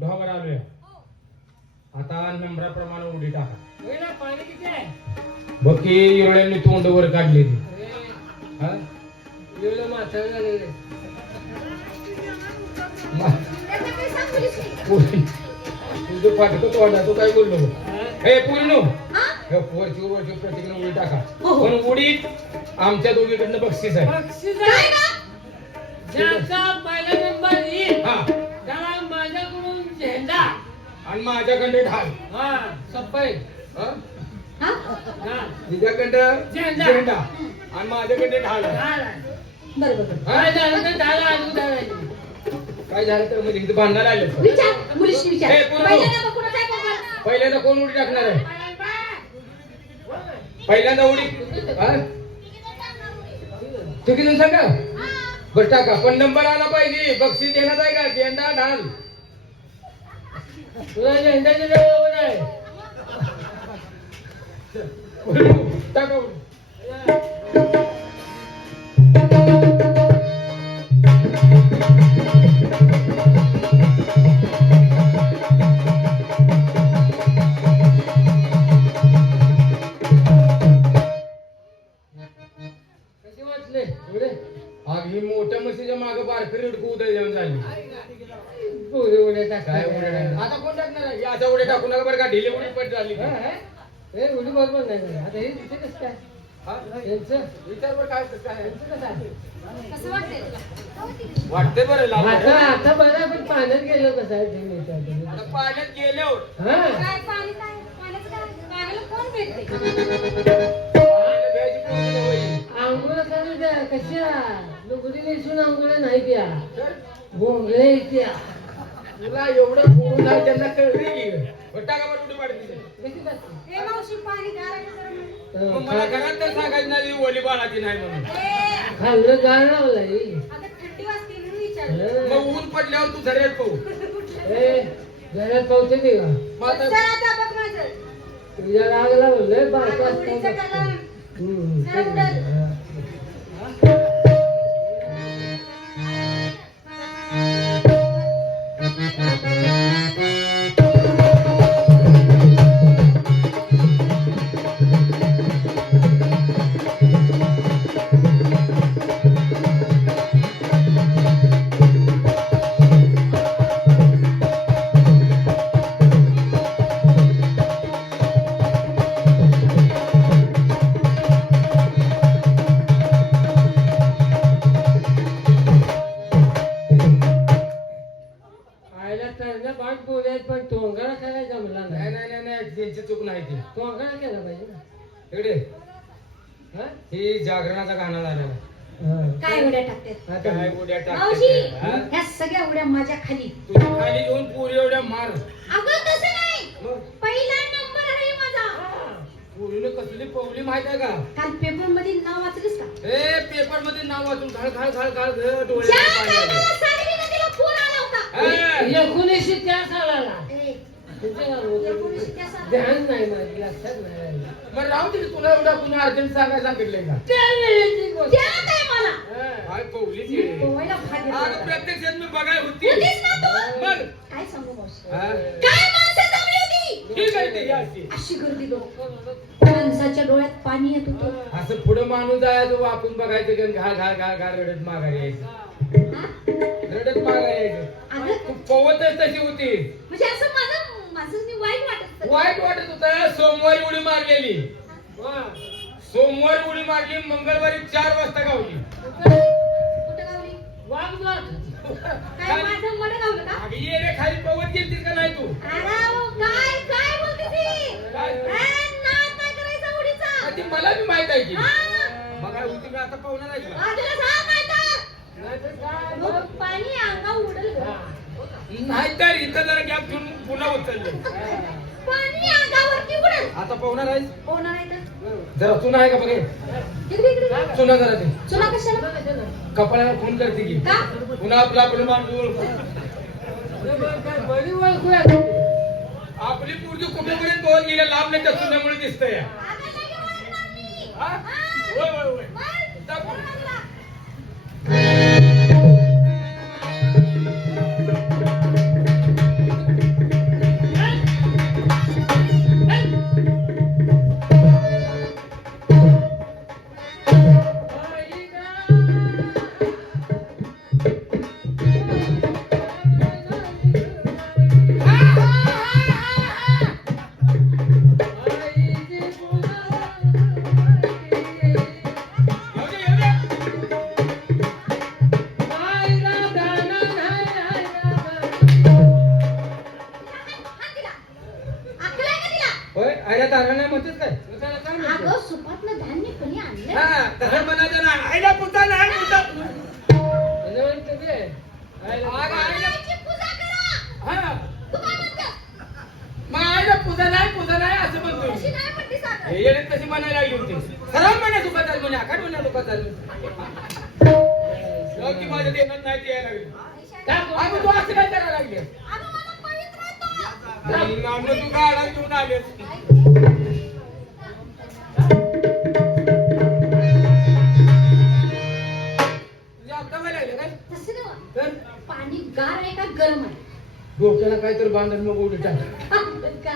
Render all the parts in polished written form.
ढोबर आलोय आता नंबराप्रमाणे उडी टाका. पाणी किती आहे? बघ की एवढ्यांनी तोंड वर काढली ती. हा? एवढं म्हातारं झालेलं. तुझं फाटकं तोंडा तू काय बोललो हे पूर्ण वर्ष प्रतिज्ञा उडी टाका. पण उडीत आमच्या दोघीकडनं बक्षीस आहे. बक्षीस आहे. ज्याचा पहिला नंबर येईल त्याला माझ्याकडून झेंडा आणि माझ्याकडे ढाल. हा सफेद तुझ्याकडं झेंडा आणि माझ्याकडे ढाल. काय झालं तर ढाल आणून द्यायची. काय झालं तर म्हणजे इथं भांडणाला आलं. पहिल्यांदा कोण उडी टाकणार आहे? पहिल्यांदा उडी चुकीतून सांगा बरं टाका. पण नंबर आला पाहिजे. बक्षीस देण्यात आहे का? झेंडा ढाल. तुला झेंड्याची जवळ आहे टाका. कशी वाटले एवढे? ही मोठ्या म्हशीच्या मागे बारकरी उडकू उदय जाऊन झाली. उड्या टाक. काय उड्या? आता कोण टाकणार आहे? आता उड्या टाकू नका बरं का. ढिले उडी पट झाली. हे उडी बरोबर नाही. आता हे तिथे कसं काय? यांचं विचार बरं काय काय कसं आहे? वाटतंय बरं लाल. आता बरं पण पाण्यात गेलो कसं आहे ते विचारतो. आता पाण्यात गेल्यावर आंघोळ करायला कशा लुगडी नेसून आंघोळ नाही द्या भोंगळे त्या तुला एवढं बोलून नाही त्यांना कळली. टाका बरं उडी पाडते. मग मला घरात तर सांगायचं नाही ओली बाळाची नाही म्हणून. खाल्लं गाळ लावलंय. मग ऊन पडल्यावर तू झऱ्यात पाहू. घरात पावते ते का तुझ्या राग लावलंय बारका पण तोंगाला काय जमला नाही नाही नाही त्यांची चूक नाही ती. तोंगाला केला पाहिजे ना इकडे ही जागरणाचा गाणं झालेला. काय उड्या टाकतात? काय उड्या मावशी टाकते? ह्या सगळ्या उड्या माझ्या खाली. तुझ्या खाली घेऊन पुरी एवढ्या मार. अगं तसं नाही. पहिला नंबर आहे माझा. पुरीने कसली पवली माहित आहे का? काल पेपर मध्ये नाव वाचलीस का? पेपर मध्ये नाव वाचून घाळ घाळ घाळ घाळ डोळे. ज्या टायमाला साडीने तिला पूर आला होता. 1900 त्या सालाला ए, ध्यान नाही माझी लक्षात नाही. मग राहू दे तुला एवढा पुन्हा अर्जंट सांगायला सांगितलंय का? त्यावेळेची गोष्ट. त्या टायमाला काय पवलीच आहे. पोहायला भाग घेतला अगं होता. प्रत्यक्षात मी बघाय होती. होतीस ना तू? मग काय सांगू मावशी? हा? काय माणसं जमली होती? ठीक आहे ते अशी. अशी गर्दी लोक. माणसाच्या डोळ्यात पाणी येत होतं. असं पुढं माणूस जायचं वाकून बघायचं की घाल घाल घाल घाल रडत माघारी यायचं. रडत माघारी यायचं. अगं तू पवतच तशी होती. म्हणजे असं माझं मी वाईट वाटत होतं. वाईट वाटत होतं. सोमवारी उडी मारलेली. सोमवारी उडी मारली. मंगळवारी 4 वाजता गावली. कुठं गावली? वाघनाथ. काय माझं मड गावलं का? अगं ये रे खाली पवत गेलतीस का नाही तू? अरे काय काय बोलते ती? काय? नाद नाही करायचा उडीचा. ती मला बी माहित आहे की. हा. बघा होती मी आता पाहुणा नाही तुला. बाजूला सांग नाही तर. नाहीतर काय मग पाणी अंगावर उडल गं. नाहीतर इथं जरा गॅप ठेवून पुन्हा उचललं. पाणी अंगावरती उडल. आता पाहुणार आहेस? हो ना नाही तर. जरा चुना आहे का बघे? इकडे इकडे. चुना जरा ते चुना कशाला? कपाळाला खून करते की. का? पुन्हा आपलं माणूस ओळखू. बरी ओळखू आपली पूर्वी कुठेपर्यंत पोहोच गेल्या लाभ नाही त्या चुन्यामुळे दिसतंय. आता नाही ओळखणार मी. हा? होय होय होय. दाखव. म्हणायचं नाही आईला पुता नाही पुता म्हणजे म्हणतो ते आईला आग आईला पूजा करा. हा तू काय म्हणतेस? मग आईला पूजा नाही असं म्हणतो अशी नाही म्हणते सागर. हे येण्यात कशी म्हणायला लागली होती सरळ म्हणे दुखात आली म्हणे आखाड म्हणे दुखात आली की माझ्या देण्यात नाही ते यायला लागली अगं तू असं काय करायला लागली अगं मला पवित्र आहे तो. नामनं तू गाडा घेऊन आलेस तुझे आता व्हायला लागले काय तसं नव्ह. तर पाणी गार आहे का गरम आहे? डोक्याला काहीतरी बांधून मग उडी टाक का?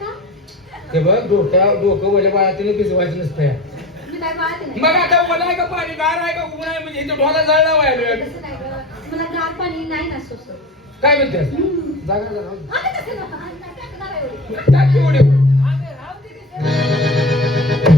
का? ते बघ डोकं वल्या बाळातीने भिजवायचं नसतं मी काय बाळात नाही. मग आता ओला आहे का पाणी गार आहे का ऊन आहे म्हणजे इथं ढोला जळला व्हायला तसं नाही गं. मला गार पाणी नाही ना सोसत. काय म्हणतेस जागा जागा अगं तसं नव्ह. आज नाही टाकणार आहे एवढी. टाक की उडी अगं राहू दे की.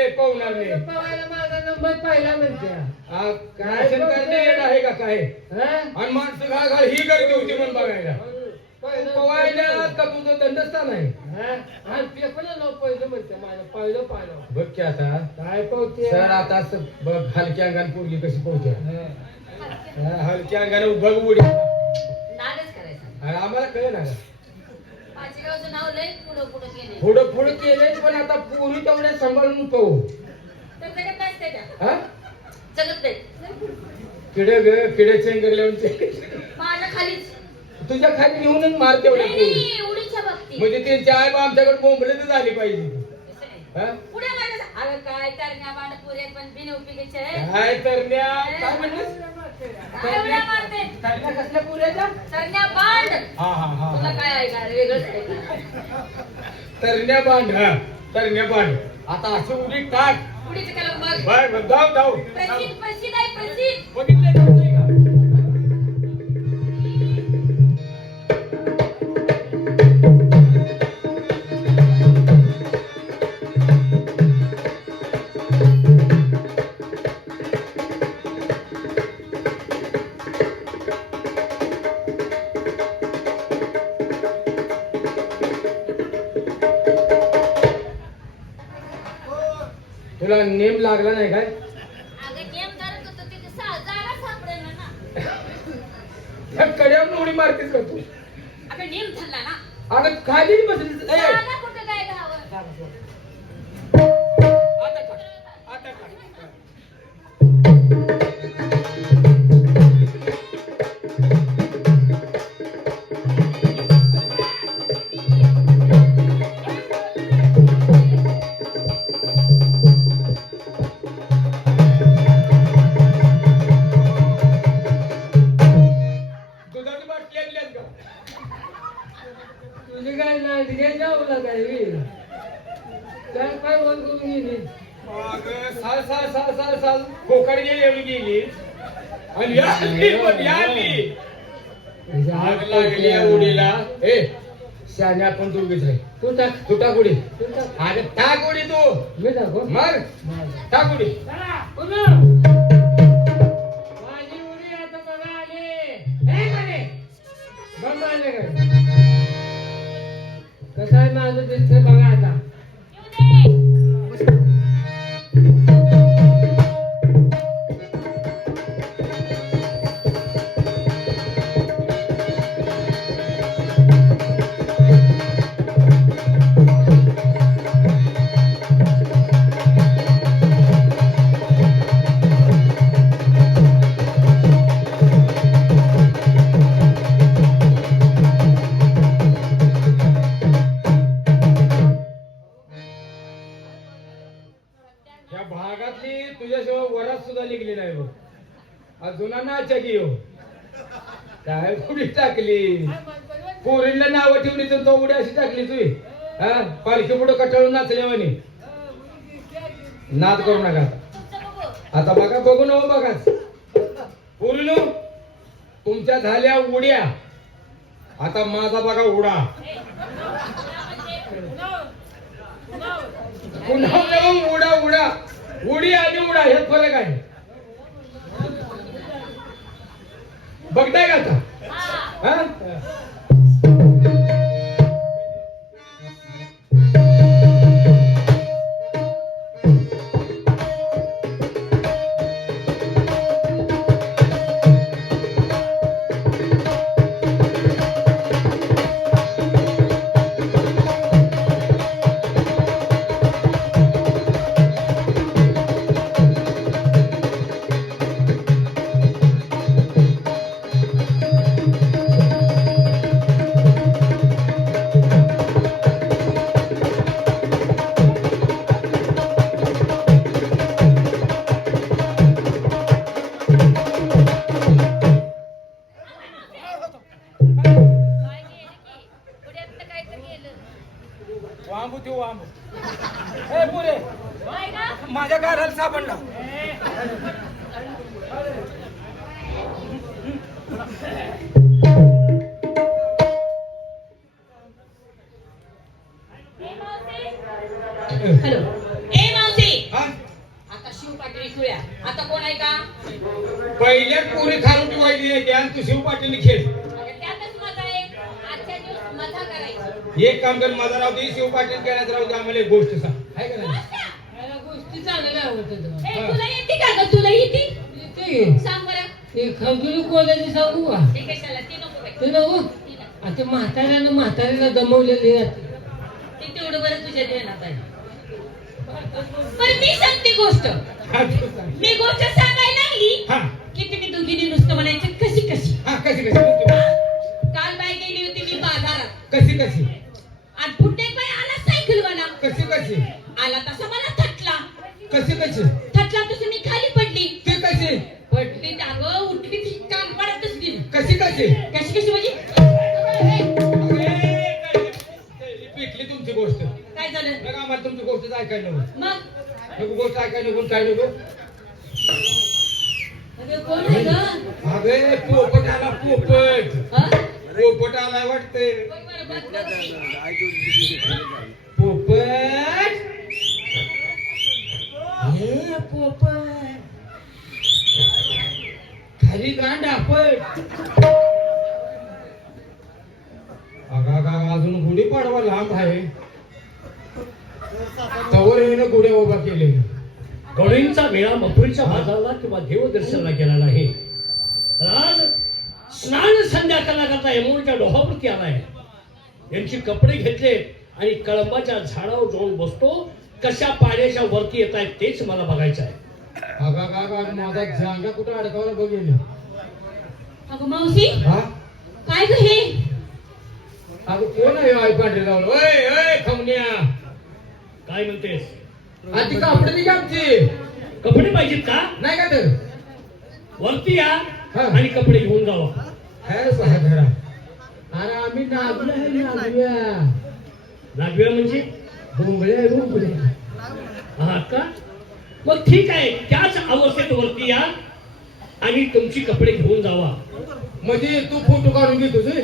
पवायला माझा नंबर पहिला म्हणते आहे का काय हा? आणि माणसं घाळ ही गर्दी होती म्हणून बघायला पवायला का तुझं दंडस्थान आहे हा? आणि पेपरला नाव पहिलं म्हणते माझं पहिलं पाहिलं बघ की आता काय पावते सर आता असं बघ हलक्या अंगाने पोरगी कशी पोहते हा. हलक्या अंगाने बघ उडी नादच करायचा. आणि आम्हाला कळे ना पाचगावचं नाव लय पुढं केलंय. पुढं पुढं केलंय पण आता पोरी तेवढ्या सांभाळून पाहू तर जगत नाही त्याच्या. हा जगत नाही. किडे चेंगरल्यावर माझ्या खालीच. तुझ्या खाली घेऊनच मार तेवढ्या नाही, पोरी नाही, उडीच्या बाबतीत. म्हणजे त्यांची आई बा आमच्याकडे बोंबले झाली पाहिजे तसं नाही. हा? पुढे माझ्या अगं काय तरण्या बाण पुरे पण बिनउपयोगीचे आहे. काय तरण्या काय म्हणतेस काय उड्या मारते? तरण्या कसल्या पुऱ्याच्या तरण्या बाण. हा हा हा तुला हा. काय आहे का वेगळंच आहे. तरण्या बांध हा तरण्या बांध आता असं उडी टाक उडीचं कलम बघ. बर धाव धाव प्रसिद्ध आहे प्रसिद्ध. बघितलंय का नाही का? तुला नेम लागला नाही काय अगं गेम करत होतो तिथे जागा सापडेना ना. त्या कड्यावर उडी मारतेस का तू अगं नेम धरला ना. अगं खाली बसली जागा कुठं काय घावं. आता काढ आता काढ दुधाची बाटली आणल्यात का तुझी काय नांद घे जाऊ लागायवी काय काय वन करून गेली अगं साल साल साल साल साल खोकड गेली एवढी गेली आणि या आली आग लागली या उडीला ए शाने आपण दोघीच आहे तू टाक तू टाक उडी तू टाक अरे टाक उडी तू मी टाकू मग टाक उडी चला, पुन्हा. माझी उडी आता बघा आली. हे बघे. बघ आले काय कसं आहे माझं दिसतंय बघा आता येऊ दे. अजून नाच्या की हो काय उडी टाकली पोरीला नाव ठेवली तर तो उडी अशी टाकली तुम्ही हा पालखी पुढे कटाळून नाचले म्हणे नाद करू नका आता बघा बघू न बघा पोरीनो तुमच्या झाल्या उड्या आता माझा बघा उडा पुन्हा जाऊन उडा उडा उडी आणि उडा हे फरक आहे बघताय का आता हा? वांबू तू वांबू ए पुरे माझ्या गाराला सापडला हॅलो ए मावशी हा? आता शिव पाटील खुळ्या आता कोण आहे का पहिल्या पुरी खालून वाहिली आहे आणि तू शिव पाटील खेळ त्यातच मजा आहे आजच्या दिवस मजा करायची एक काम कर माझा राहू दे शिव पाटील खेळात राहू दे आम्हाला एक गोष्ट सांग आहे का नाही मला गोष्टी चांगल्या आवडतात ए तुला येते का ग तुला येते येते सांग बरं ते खंजुरी कोल्याची सांगू का ते कशाला ते नको बाई. ते नको ती नको. आता म्हाताऱ्यानं म्हाताऱ्याला दमवलेली आहे ते तेवढं बरं तुझ्या ध्यानात आहे पण मी सांगते गोष्ट हा, तू सांग. मी गोष्ट सांगायला लागली हा की तुम्ही दोघींनी नुसतं म्हणायचं कशी कशी हा कशी कशी बोलतो? काल बाई गेली होती मी बाजारात कशी कशी आणि पुढे एक बाई आला सायकलवाला कशी कशी आला तसा मला थटला कशी कशी थटला तसं मी खाली पडली ते कशी पडली त्यागं उठली ती कान पडतच गेली कशी कशी कशी कशी म्हणजे पिटली तुमची गोष्ट काय झालं बघा आम्हाला तुमची गोष्ट ऐकायला नको मग नको गोष्ट ऐकायला नको काय नको अगं कोण आहे ग अगे पोपट आला पोपट हा? पोपट आलाय वाटते बघ बरं, बघ, बघ की. पोपट हे पोपट खाली गांड आपट अजून गुढी पाडवा लांब आहे तवर येणं गुढ्या उभा केले गवळींचा मेळा मथुरेच्या बाजारला किंवा देवदर्शनाला गेलेला आहे आज स्नान संध्या करण्याकरता यमुनेच्या डोहावरती आलाय यांची कपडे घेतले आणि कळंबाच्या झाडावर जाऊन बसतो कशा पाण्याच्या वरती येत आहेत तेच मला बघायचं आहे माझा जांगा कुठं अडकावला बघेल अगं मावशी हा काय ग हे अगं कोण आहे आई पांढरे लावलं ओय ओय खमण्या काय म्हणतेस आधी कापडे ती आमची कपडे पाहिजेत का नाही का तर वरती या हा. आणि कपडे घेऊन जावा काय सहाधरा अरे आम्ही नागल्या आहे नागल्या नागव्या म्हणजे बोंबड्या बोंबड्या आहात का मग ठीक आहे त्याच अवस्थेत वरती या आणि तुमची कपडे घेऊन जावा म्हणजे तू फोटो काढून घेतो तुझे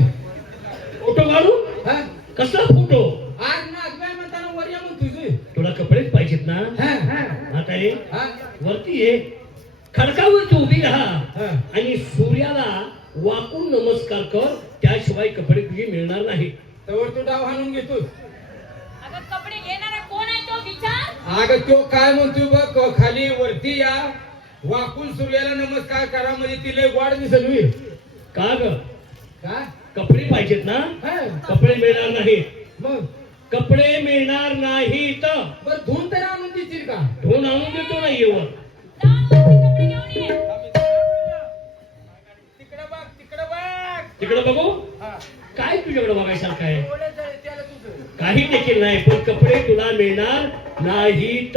फोटो काढू हा कसला फोटो आज नागल्या म्हणताना वर या मग तुझे तुला कपडेच पाहिजेत ना हा हा आता हे हा वरती ये खडकावरती उभी राहा हा. आणि सूर्याला वाकून नमस्कार कर त्याशिवाय कपडे तुझे मिळणार नाही तर तू डाव हाणून घेतोस अगं कपडे घेणारा कोण आहे तो विचार अगं तो काय म्हणतो बघ खाली वरती या वाकून सूर्याला नमस्कार करा म्हणजे तिला वाढ दिसल मी का ग का कपडे पाहिजेत ना हा कपडे मिळणार नाही मग कपडे मिळणार नाहीत बर धुवून तर आणून देतील का धुवून आणून देतो ना येवर जा मावशी, कपडे घेऊन ये तिकडे बघ तिकडे बघ तिकडे बघू हा. काय तुझ्याकडे बघायसारखं आहे बोलायचं आहे त्याला तुझं काही देखील नाही पण कपडे तुला मिळणार नाहीत